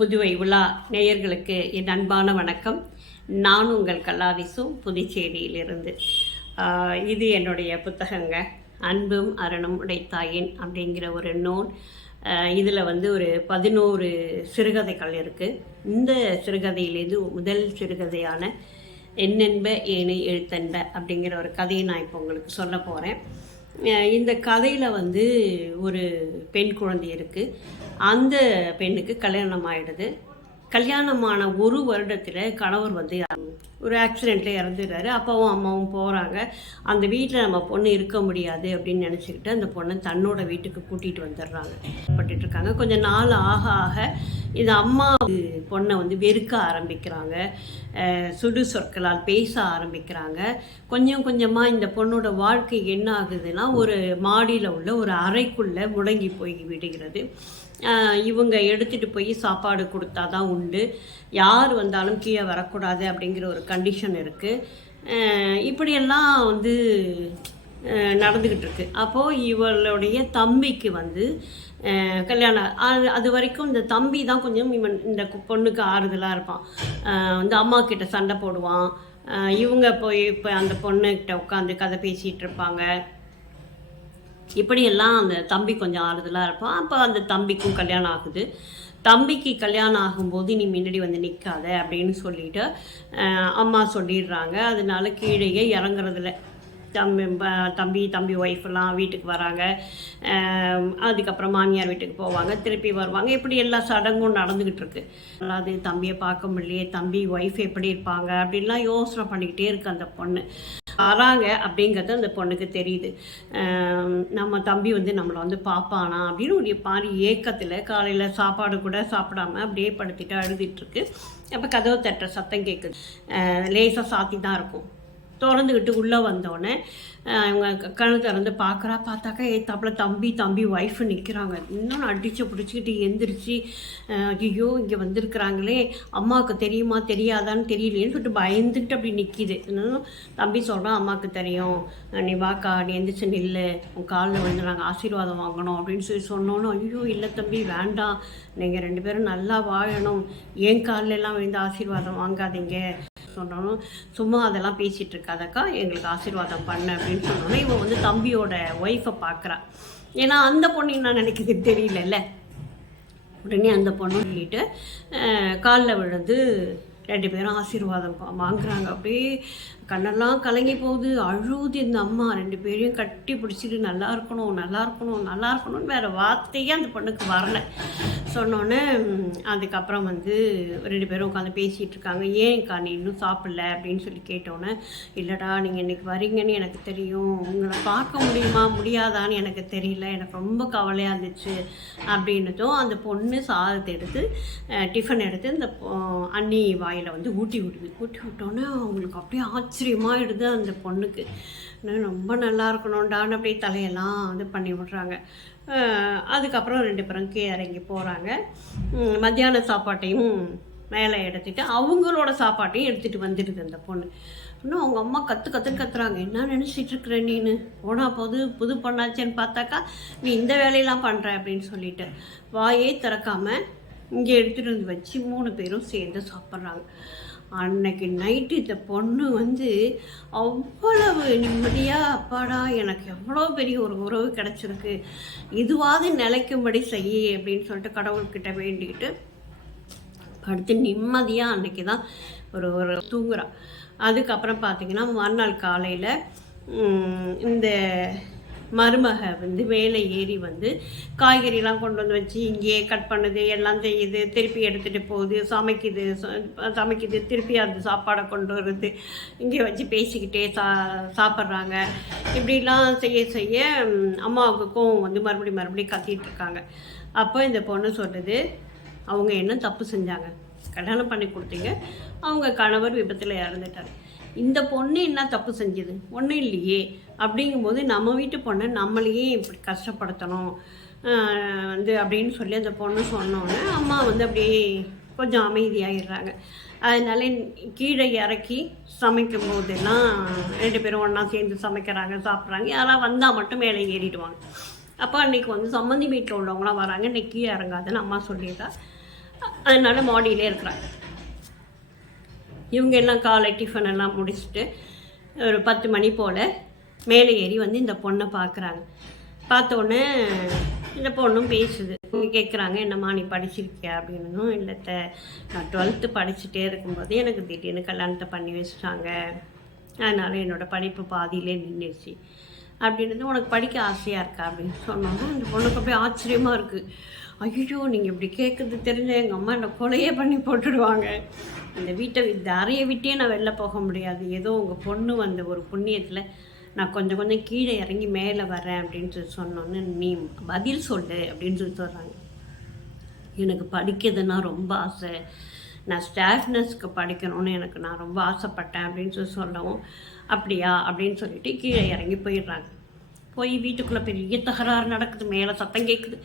புதுவை உலா நேயர்களுக்கு என் அன்பான வணக்கம். நான் உங்கள் கல்லாவிசு புதுச்சேரியிலிருந்து. இது என்னுடைய புத்தகங்க. அன்பும் அறனும் உடைத்தாயின் அப்படிங்கிற ஒரு நூல். இதில் வந்து ஒரு பதினோரு சிறுகதைகள் இருக்குது இந்த சிறுகதையிலேருந்து முதல் சிறுகதையான என்னென்ப ஏனை எழுத்தென்ப அப்படிங்கிற ஒரு கதையை நான் இப்போ உங்களுக்கு சொல்ல போகிறேன் இந்த கதையில் வந்து ஒரு பெண் குழந்தை இருக்குது அந்த பெண்ணுக்கு கல்யாணம் ஆகிடுது கல்யாணமான ஒரு வருடத்தில் கணவர் வந்து ஒரு ஆக்சிடெண்ட்டில் இறந்துடுறாரு. அப்பாவும் அம்மாவும் போகிறாங்க அந்த வீட்டில் நம்ம பொண்ணு இருக்க முடியாது அப்படின்னு நினச்சிக்கிட்டு அந்த பொண்ணை தன்னோட வீட்டுக்கு கூட்டிகிட்டு வந்துடுறாங்க. பட்டுட்டு இருக்காங்க. கொஞ்சம் நாள் ஆக ஆக இந்த அம்மா பொண்ணை வந்து வெறுக்க ஆரம்பிக்கிறாங்க. சுடு சொற்களால் பேச ஆரம்பிக்கிறாங்க. கொஞ்சம் கொஞ்சமாக இந்த பொண்ணோட வாழ்க்கை என்ன ஆகுதுன்னா ஒரு மாடியில் உள்ள ஒரு அறைக்குள்ளே முடங்கி போய் விடுகிறது. இவங்க எடுத்துகிட்டு போய் சாப்பாடு கொடுத்தா தான் உண்டு. யார் வந்தாலும் கீழே வரக்கூடாது அப்படிங்கிற ஒரு கண்டிஷன் இருக்குது இப்படியெல்லாம் வந்து நடந்துக்கிட்டு இருக்கு. அப்போது இவளுடைய தம்பிக்கு வந்து கல்யாணம் அது அது வரைக்கும் இந்த தம்பி தான் கொஞ்சம் இவன் இந்த பொண்ணுக்கு ஆறுதலாக இருப்பான். வந்து அம்மா கிட்ட சண்டை போடுவான். இவங்க போய் இப்போ அந்த பொண்ணுக்கிட்ட உட்காந்து கதை பேசிகிட்டு இருப்பாங்க. இப்படியெல்லாம் அந்த தம்பி கொஞ்சம் ஆறுதலாக இருப்பான். அப்போ அந்த தம்பிக்கும் கல்யாணம் ஆகுது. தம்பிக்கு கல்யாணம் ஆகும்போது நீ முன்னாடி வந்து நிற்காத அப்படின்னு சொல்லிட்டு அம்மா சொல்லிடுறாங்க. அதனால கீழேயே இறங்குறதில்ல தம்பி தம்பி தம்பி ஒய்ஃபெல்லாம் வீட்டுக்கு வராங்க. அதுக்கப்புறம் மாமியார் வீட்டுக்கு போவாங்க. திருப்பி வருவாங்க. இப்படி எல்லா சடங்கும் நடந்துக்கிட்டு இருக்கு. அதாவது தம்பியை பார்க்க முடியலையே தம்பி ஒய்ஃப் எப்படி இருப்பாங்க அப்படின்லாம் யோசனை பண்ணிக்கிட்டே இருக்கு அந்த பொண்ணு. வராங்க அப்படிங்கிறது அந்த பொண்ணுக்கு தெரியுது. நம்ம தம்பி வந்து நம்மளை வந்து பார்ப்பானா அப்படின்னு ஒரு பாரி ஏக்கத்தில் காலையில் சாப்பாடு கூட சாப்பிடாம அப்படியே படுத்திட்டு அழுதுட்டுருக்கு அப்போ கதவு தட்டுற சத்தம் கேட்குது லேசாக சாத்தி தான் இருக்கும். திறந்துக்கிட்டு உள்ளே வந்தோடனே அவங்க கண்ணு திறந்து பார்க்குறா பார்த்தாக்கா ஏத்தாப்புல தம்பி தம்பி ஒய்ஃபு நிற்கிறாங்க. இன்னும் அடித்து பிடிச்சிக்கிட்டு எந்திரிச்சு ஐயோ இங்கே வந்திருக்கிறாங்களே அம்மாவுக்கு தெரியுமா தெரியாதான்னு தெரியலையேன்னு சொல்லிட்டு பயந்துட்டு அப்படி நிற்கிது தம்பி சொல்கிறான் அம்மாவுக்கு தெரியும். நீ வாக்கா நீ எந்திரிச்சு நில்லு. உன் காலில் வந்து நாங்கள் ஆசீர்வாதம் வாங்கணும். அப்படின்னு சொல்லி சொன்னோன்னு ஐயோ இல்லை தம்பி வேண்டாம். நீங்கள் ரெண்டு பேரும் நல்லா வாழணும். என் காலிலெல்லாம் விழுந்து ஆசீர்வாதம் வாங்காதீங்க. சொன்னாலும் சும்மா அதெல்லாம் பேசிகிட்டு இருக்காதக்கா எங்களுக்கு ஆசீர்வாதம் பண்ண அப்படின்னு சொன்னோன்னே இவன் வந்து தம்பியோட ஒய்ஃபை பார்க்குறா ஏன்னா அந்த பொண்ணு என்ன நினைக்குது தெரியலல்ல. உடனே அந்த பொண்ணு சொல்லிட்டு காலில் விழுந்து ரெண்டு பேரும் ஆசீர்வாதம் வாங்குறாங்க. அப்படியே கண்ணெல்லாம் கலங்கி போகுது. அழுது இந்த அம்மா. ரெண்டு பேரையும் கட்டி பிடிச்சிட்டு நல்லா இருக்கணும் நல்லா இருக்கணும் நல்லா இருக்கணும்னு வேறு வார்த்தையே அந்த பொண்ணுக்கு வரல. சொன்னோன்னே அதுக்கப்புறம் வந்து ரெண்டு பேரும் உட்காந்து பேசிகிட்டு இருக்காங்க. ஏன்க்கா நீ இன்னும் சாப்பிடல? அப்படின்னு சொல்லி கேட்டோன்னே இல்லைடா நீங்கள் இன்றைக்கி வரீங்கன்னு எனக்கு தெரியும். உங்களை பார்க்க முடியுமா முடியாதான்னு எனக்கு தெரியல. எனக்கு ரொம்ப கவலையாக இருந்துச்சு. அப்படின்னதும் அந்த பொண்ணு சாதத்தை எடுத்து டிஃபன் எடுத்து இந்த அண்ணி வாயில் வந்து ஊட்டி விடுது. ஊட்டி விட்டோன்னே அவங்களுக்கு அப்படியே ஆச்சு ஆச்சரியமாயிடுது அந்த பொண்ணுக்கு. ரொம்ப நல்லா இருக்கணும்டான்னு அப்படியே தலையெல்லாம் இது பண்ணி விட்றாங்க. அதுக்கப்புறம் ரெண்டு பேரும் கீழே இறங்கி போகிறாங்க மத்தியான சாப்பாட்டையும் மேலே எடுத்துகிட்டு அவங்களோட சாப்பாட்டையும் எடுத்துகிட்டு வந்துடுது அந்த பொண்ணு. இன்னும் அவங்க அம்மா கற்று கற்றுன்னு கத்துறாங்க. என்ன நினச்சிட்டு இருக்கிற நீனு? போனால் போது புது பொண்ணாச்சேன்னு பார்த்தாக்கா நீ இந்த வேலையெல்லாம் பண்ணுற அப்படின்னு சொல்லிட்டு வாயே திறக்காமல் இங்கே எடுத்துகிட்டு வந்து வச்சு மூணு பேரும் சேர்ந்து சாப்பிட்றாங்க. அன்னைக்கு நைட்டு இந்த பொண்ணு வந்து அவ்வளவு நிம்மதியாக அப்பாடா எனக்கு எவ்வளோ பெரிய ஒரு உறவு கிடச்சிருக்கு. இதுவாவது நிலைக்கும்படி செய்ய அப்படின்னு சொல்லிட்டு கடவுள்கிட்ட வேண்டிக்கிட்டு படுத்து நிம்மதியாக அன்னைக்கு தான் ஒரு ஒரு தூங்குறா. அதுக்கப்புறம் பார்த்தீங்கன்னா மறுநாள் காலையில் இந்த மருமக வந்து மேலே ஏறி வந்து காய்கறிலாம் கொண்டு வந்து வச்சு இங்கேயே கட் பண்ணுது எல்லாம் செய்யுது திருப்பி எடுத்துகிட்டு போகுது சமைக்குது ச- சமைக்குது திருப்பி அந்த சாப்பாடை கொண்டு வருது. இங்கே வச்சு பேசிக்கிட்டே சா சாப்பிட்றாங்க. இப்படிலாம் செய்ய செய்ய அம்மாவுக்கும் அம்மாவுக்கு கோவம் வந்து மறுபடியும் மறுபடியும் கத்திட்டு இருக்காங்க. அப்போ இந்த பொண்ணு சொல்கிறது அவங்க என்ன தப்பு செஞ்சாங்க? கல்யாணம் பண்ணி கொடுத்தீங்க. அவங்க கணவர் விபத்தில் இறந்துட்டார். இந்த பொண்ணு என்ன தப்பு செஞ்சது? ஒன்றும் இல்லையே. அப்படிங்கும்போது நம்ம வீட்டு பொண்ணை நம்மளையே இப்படி கஷ்டப்படுத்தணும். வந்து அப்படின்னு சொல்லி அந்த பொண்ணு சொன்னோன்னே அம்மா வந்து அப்படியே கொஞ்சம் அமைதியாகிடுறாங்க அதனால கீழே இறக்கி சமைக்கும் போதெல்லாம் ரெண்டு பேரும் ஒன்றா சேர்ந்து சமைக்கிறாங்க சாப்பிட்றாங்க. யாராவது வந்தால் மட்டும் மேலே ஏறிடுவாங்க. அப்போ அன்றைக்கி வந்து சம்மந்தி வீட்டில் உள்ளவங்களாம் வராங்க. இன்னைக்கு கீழே இறங்காதுன்னு அம்மா சொல்லியிருக்கா அதனால மாடியிலே இருக்கிறாங்க. இவங்க எல்லாம் காலை டிஃபன் எல்லாம் முடிச்சுட்டு ஒரு பத்து மணி போல் மேலே ஏறி வந்து இந்த பொண்ணை பார்க்குறாங்க. பார்த்தோன்னே இந்த பொண்ணும் பேசுது. கேட்குறாங்க என்னம்மா நீ படிச்சிருக்கியா? அப்படின்னும். இல்லை நான் டுவெல்த்து படிச்சுட்டே இருக்கும்போது எனக்கு திடீர்னு கல்யாணத்தை பண்ணி வச்சுட்டாங்க. அதனால் என்னோடய படிப்பு பாதியிலே நின்றுச்சு அப்படின்றது உனக்கு படிக்க ஆசையாக இருக்கா? அப்படின்னு சொன்னோன்னா அந்த பொண்ணுக்கு அப்படியே ஆச்சரியமாக இருக்குது ஐயோ நீங்கள் இப்படி கேட்குறது தெரிஞ்ச எங்கள் அம்மா என்னை கொலையே பண்ணி போட்டுடுவாங்க. இந்த வீட்டை இந்த அறையை விட்டே நான் வெளில போக முடியாது. ஏதோ உங்கள் பொண்ணு வந்த ஒரு புண்ணியத்தில் நான் கொஞ்சம் கொஞ்சம் கீழே இறங்கி மேலே வரேன் அப்படின்னு சொல்லி சொன்னோன்னே நீ பதில் சொல்லு அப்படின்னு சொல்லி சொல்கிறாங்க எனக்கு படிக்கிறதுனா ரொம்ப ஆசை. நான் ஸ்டாஃப் நர்ஸ்க்கு படிக்கணும்னு எனக்கு நான் ரொம்ப ஆசைப்பட்டேன் அப்படின்னு சொல்லி சொல்லவும் அப்படியா? அப்படின்னு சொல்லிட்டு கீழே இறங்கி போயிடுறாங்க. போய் வீட்டுக்குள்ளே பெரிய தகராறு நடக்குது. மேலே சத்தம் கேட்குது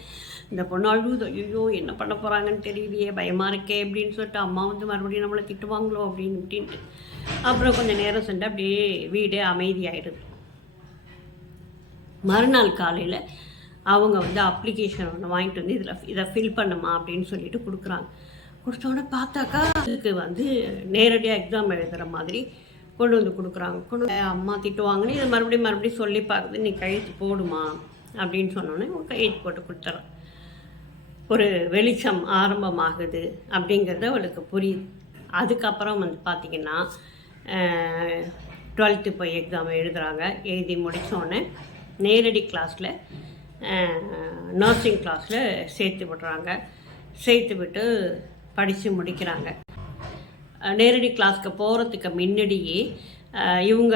இந்த பொண்ணு அழுகுது. ஐயோ என்ன பண்ண போகிறாங்கன்னு தெரியலையே. பயமாக இருக்கே அப்படின்னு சொல்லிட்டு அம்மா வந்து மறுபடியும் நம்மளை திட்டுவாங்களோ அப்படின்னு அப்படின்ட்டு அப்புறம் கொஞ்சம் நேரம் சென்று அப்படியே வீடே அமைதியாயிடுது. மறுநாள் காலையில் அவங்க வந்து அப்ளிகேஷன் ஒன்று வாங்கிட்டு வந்து இதில் இதை ஃபில் பண்ணுமா அப்படின்னு சொல்லிட்டு கொடுக்குறாங்க. கொடுத்தோன்னே பார்த்தாக்கா அதுக்கு வந்து நேரடியாக எக்ஸாம் எழுதுகிற மாதிரி கொண்டு வந்து கொடுக்குறாங்க. கொண்டு அம்மா திட்டுவாங்கன்னு இதை மறுபடியும் மறுபடியும் சொல்லி பார்க்குது நீ கையெழுத்து போடுமா அப்படின்னு சொன்னோன்னே கையெழுத்து போட்டு கொடுத்துட்றான் ஒரு வெளிச்சம் ஆரம்பமாகுது அப்படிங்கிறது அவளுக்கு புரியுது. அதுக்கப்புறம் வந்து பார்த்திங்கன்னா டுவெல்த்து போய் எக்ஸாம் எழுதுகிறாங்க எழுதி முடித்தோடனே நேரடி கிளாஸில் நர்சிங் கிளாஸில் சேர்த்து விடுறாங்க. சேர்த்து விட்டு படித்து முடிக்கிறாங்க. நேரடி கிளாஸ்க்கு போகிறதுக்கு முன்னாடியே இவங்க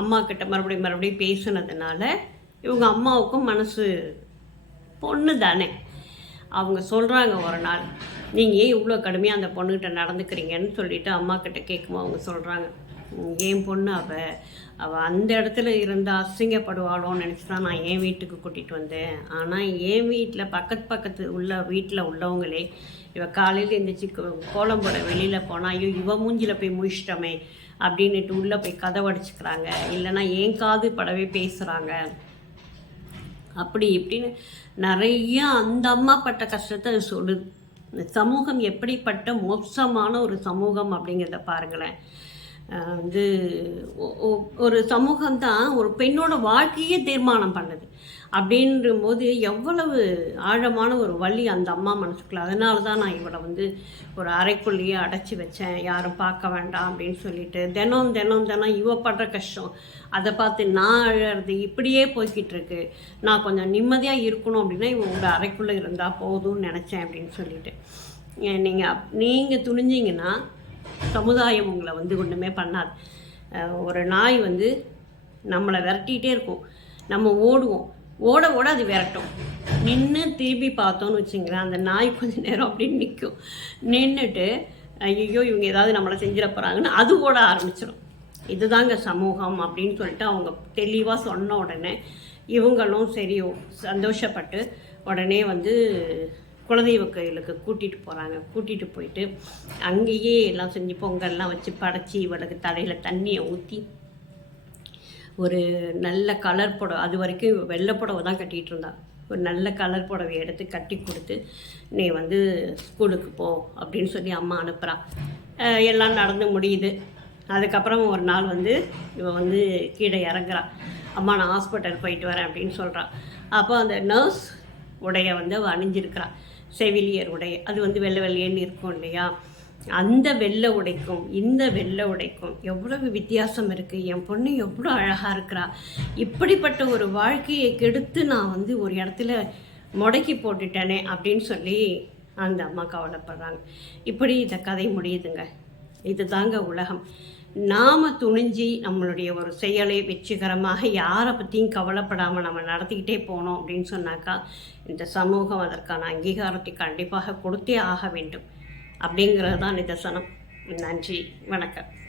அம்மா கிட்ட மறுபடியும் மறுபடியும் பேசுனதுனால இவங்க அம்மாவுக்கும் மனசு பொண்ணு தானே அவங்க சொல்கிறாங்க ஒரு நாள் நீங்கள் ஏன் இவ்வளோ கடுமையாக அந்த பொண்ணுக்கிட்ட நடந்துக்கிறீங்கன்னு சொல்லிட்டு அம்மா கிட்ட கேட்கும்போது அவங்க சொல்கிறாங்க என் பொண்ணு அவள் அவள் அந்த இடத்துல இருந்து அசிங்கப்படுவாளோன்னு நினச்சி தான் நான் என் வீட்டுக்கு கூட்டிகிட்டு வந்தேன். ஆனால் என் வீட்டில் பக்கத்து பக்கத்து உள்ள வீட்டில் உள்ளவங்களே இவள் காலையில் எழுந்திரிச்சி கோ- கோலம் போட வெளியில் போனால் ஐயோ இவ மூஞ்சியில் போய் முழிச்சிட்டோமே அப்படின்னுட்டு உள்ளே போய் கதவடிச்சுக்கிறாங்க இல்லைன்னா ஏன் காது படவே பேசுகிறாங்க அப்படி இப்படின்னு நிறைய அந்த அம்மா பட்ட கஷ்டத்தை சொல்லுது சமூகம் எப்படிப்பட்ட மோசமான ஒரு சமூகம் அப்படிங்கிறத பாருங்களேன். வந்து ஒ- ஒ- ஒரு சமூகம் தான் ஒரு பெண்ணோட வாழ்க்கையே தீர்மானம் பண்ணுது. அப்படின்ற போது எவ்வளவு ஆழமான ஒரு வழி அந்த அம்மா மனசுக்குள்ள. அதனால தான் நான் இவளை வந்து ஒரு அறைக்குள்ளேயே அடைச்சி வச்சேன். யாரும் பார்க்க வேண்டாம் அப்படின்னு சொல்லிட்டு தினம் தினம் தினம் இவ படுற கஷ்டம். அதை பார்த்து நான் அழறது இப்படியே போய்கிட்டு இருக்கு. நான் கொஞ்சம் நிம்மதியாக இருக்கணும் அப்படின்னா இவங்களோட அறைக்குள்ளே இருந்தால் போதும்னு நினச்சேன் அப்படின்னு சொல்லிட்டு. நீங்கள் நீங்கள் துணிஞ்சிங்கன்னா சமுதாயம் உங்களை வந்து ஒன்றுமே பண்ணாது. ஒரு நாய் வந்து நம்மளை விரட்டிகிட்டே இருக்கும். நம்ம ஓடுவோம். ஓட ஓட அது விரட்டும். நின்று திரும்பி பார்த்தோன்னு வச்சுங்களேன் அந்த நாய் கொஞ்ச நேரம் அப்படின்னு நிற்கும் நின்றுட்டு ஐயோ இவங்க ஏதாவது நம்மளை செஞ்சிட போகிறாங்கன்னு அது ஓட ஆரம்பிச்சிடும் இதுதாங்க சமூகம் அப்படின்னு சொல்லிட்டு அவங்க தெளிவாக சொன்ன உடனே இவங்களும் சரி சந்தோஷப்பட்டு உடனே வந்து குலதெய்வ கோயிலுக்கு கூட்டிகிட்டு போகிறாங்க கூட்டிகிட்டு போயிட்டு அங்கேயே எல்லாம் செஞ்சு பொங்கல்லாம் வச்சு படைச்சி இவளுக்கு தலையில் தண்ணியை ஊற்றி ஒரு நல்ல கலர் புடவை அது வரைக்கும் வெள்ளை புடவை தான் கட்டிகிட்டு இருந்தாள் ஒரு நல்ல கலர் புடவை எடுத்து கட்டி கொடுத்து நீ வந்து ஸ்கூலுக்கு போ அப்படின்னு சொல்லி அம்மா அனுப்புகிறான் எல்லாம் நடந்து முடியுது. அதுக்கப்புறம் ஒரு நாள் வந்து இவன் வந்து கீழே இறங்குறான் அம்மா நான் ஹாஸ்பிட்டல் போயிட்டு வரேன் அப்படின்னு சொல்கிறான் அப்போ அந்த நர்ஸ் உடைய வந்து அவள் அணிஞ்சிருக்கிறாள் செவிலியர் உடை அது வந்து வெள்ளை வெள்ளையன்னு இருக்கும் இல்லையா? அந்த வெள்ளை உடைக்கும் இந்த வெள்ளை உடைக்கும் எவ்வளவு வித்தியாசம் இருக்குது என் பொண்ணு எவ்வளோ அழகாக இருக்கிறா. இப்படிப்பட்ட ஒரு வாழ்க்கையை கெடுத்து நான் வந்து ஒரு இடத்துல முடக்கி போட்டுட்டேனே அப்படின்னு சொல்லி அந்த அம்மா கவலைப்படுறாங்க. இப்படி இந்த கதை முடியுதுங்க. இதுதாங்க உலகம். நாம் துணிஞ்சு நம்மளுடைய ஒரு செயலை வெற்றிகரமாக யாரை பற்றியும் கவலைப்படாமல் நம்ம நடத்திக்கிட்டே போனோம் அப்படின்னு சொன்னாக்கா இந்த சமூகம் அதற்கான அங்கீகாரத்தை கண்டிப்பாக கொடுத்தே ஆக வேண்டும். அப்படிங்கிறது தான் நிதர்சனம். நன்றி. வணக்கம்.